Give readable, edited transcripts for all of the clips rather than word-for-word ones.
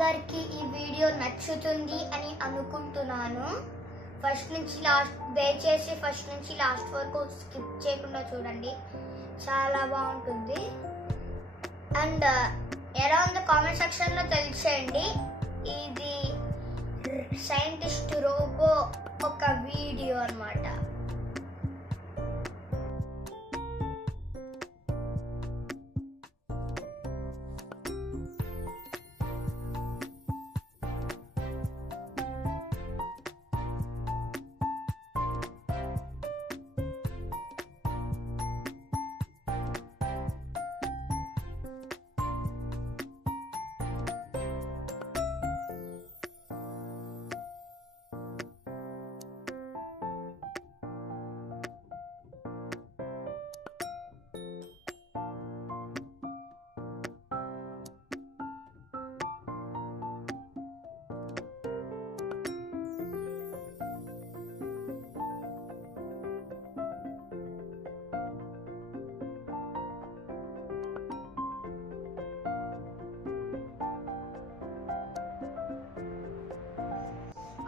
అందరికీ ఈ వీడియో నచ్చుతుంది అని అనుకుంటున్నాను. ఫస్ట్ నుంచి లాస్ట్ వరకు స్కిప్ చేయకుండా చూడండి, చాలా బాగుంటుంది. అండ్ ఎలా ఉందో కామెంట్ సెక్షన్లో తెలియచేయండి. ఇది సైంటిస్ట్ రోబో ఒక వీడియో అన్నమాట.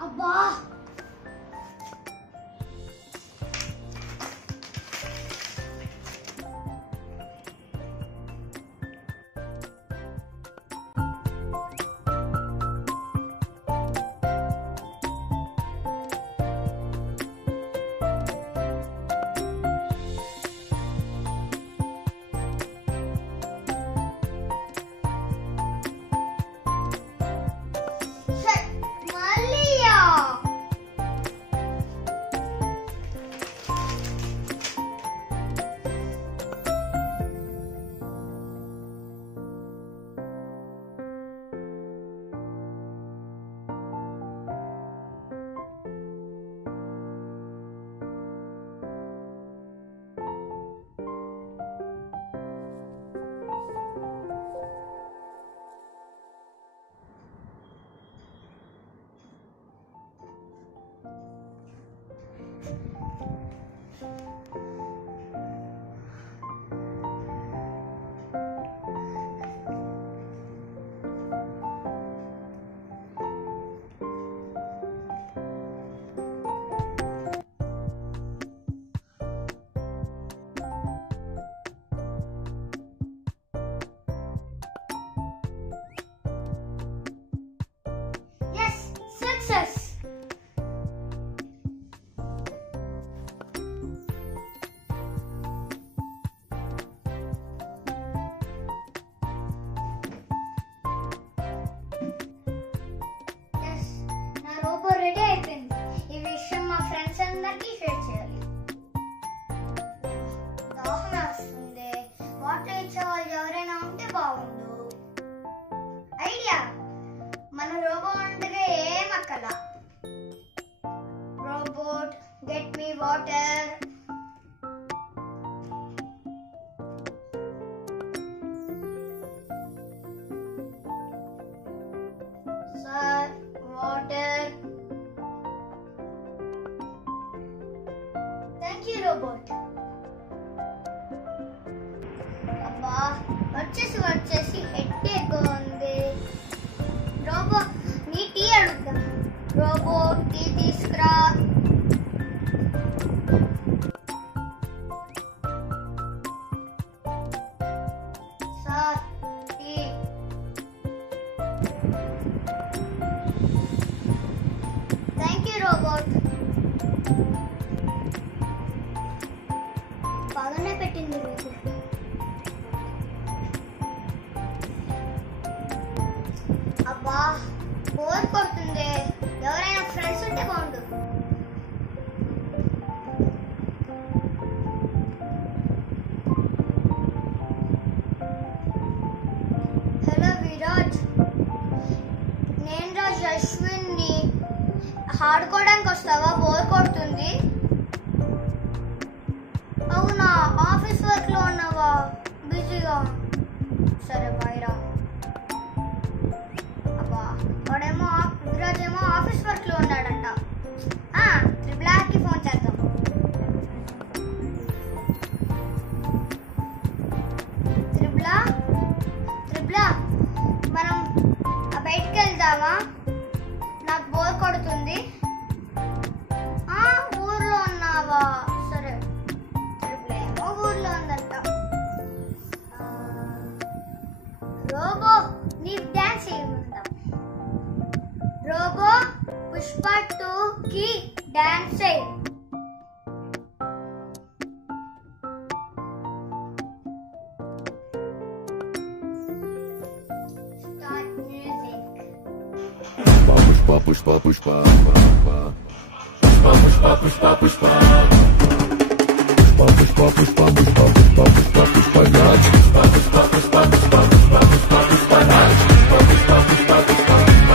అబ్బా సక్సెస్. నా రోబో రెడీ అయిపోయింది. ఈ విషయం మా ఫ్రెండ్స్ అందరికీ షేర్ చేయాలి. దాహం వస్తుంది, వాటర్ ఇచ్చే వాళ్ళు ఎవరైనా ఉంటే బాగుండు. ఐడియా, మన రోబో ఉండగా ఏం అక్కల. Robot get me water. Sir water. Thank you robot. అబ్బా వచ్చేసి హెడ్ ఉంది. రోబో నీ టీ అడుగుతా. రోబో టీ తీసుకురా. Sir tea. Thank you robot. బాగానే పెట్టింది రోబోట్. అబ్బా బోర్ కొడుతుంది, ఎవరైనా ఫ్రెండ్స్ ఉంటే బాగుండు. హలో విరాజ్, నేను రాజ్ అశ్విన్ని. ఆడుకోవడానికి వస్తావా? బోర్ కొడుతుంది. అవునా, ఆఫీస్ వర్క్ లో ఉన్నావా? బిజీగా? సరే బాయ్ రా. వాడేమో విరాజ్ ఏమో ఆఫీస్ వర్క్ లో ఉన్నాడంట. త్రిబుల్ ఫోన్ చేద్దాం. త్రిబుల్ మనం బయటకు రోబో నీ డాన్స్ చేయమంటాం. రోబో పుష్ప 2 కి డాన్స్ చేయి. Start music. Pushpa, pushpa, pushpa, pushpa, pushpa, pushpa, pushpa, pushpa, pushpa, pushpa, pushpa, pushpa, pushpa, pushpa, Raj. Pushpa, pushpa, pushpa, pushpa, pushpa, pushpa, pushpa, Raj. Pushpa, pushpa, pushpa, pushpa, pushpa,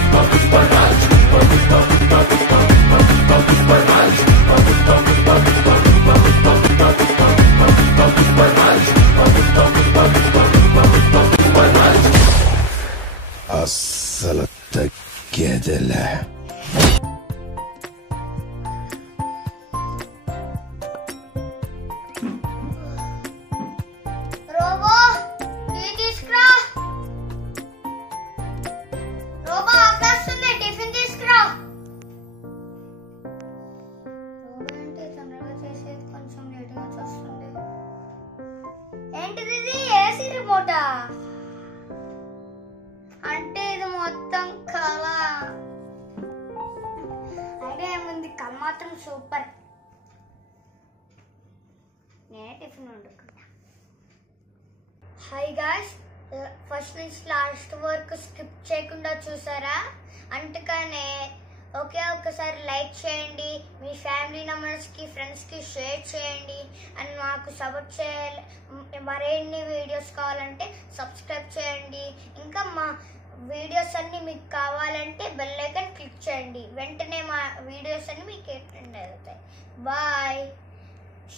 pushpa, pushpa, Raj. Pushpa, pushpa, pushpa, pushpa, pushpa, pushpa, pushpa, Raj. Pushpa, pushpa, pushpa, pushpa, pushpa, pushpa, pushpa, Raj. Pushpa, pushpa, pushpa, pushpa, pushpa, pushpa, pushpa, pushpa, pushpa, pushpa, Raj. Pushpa, pushpa, pushpa, pushpa, pushpa, pushpa, pushpa, Raj. అస్సలు తగ్గేదిలే. Robo tea తీసుకురా. Robo ఆకలిస్తుంది, tiffin తీసుకురా. Robo అంటే తొందరగా చేసేది కొంచెం లేట్గా వస్తుంది. ఏంటిది ఇది? ఏసీ రిమోటా? అంటే ఇది మొత్తం కళ. ఐడియా ఏముంది, కళ మాత్రం సూపర్. నేనే టిఫిన్ వండుకున్నా. హాయ్ గాయ్స్, ఫస్ట్ నుంచి లాస్ట్ వరకు స్కిప్ చేయకుండా చూసారా? అందుకనే ఒకసారి లైక్ చేయండి, మీ ఫ్యామిలీ మెంబర్స్కి ఫ్రెండ్స్కి షేర్ చేయండి. అండ్ మాకు సపోర్ట్ చేయాలి. మరిన్ని వీడియోస్ కావాలంటే సబ్స్క్రైబ్ చేయండి. ఇంకా మా వీడియోస్ అన్ని మీకు కావాలంటే బెల్ ఐకాన్ క్లిక్ చేయండి. వెంటనే మా వీడియోస్ అన్ని మీకు అటెండ్ అవుతాయి. Bye.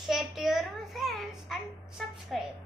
Share to your friends and subscribe.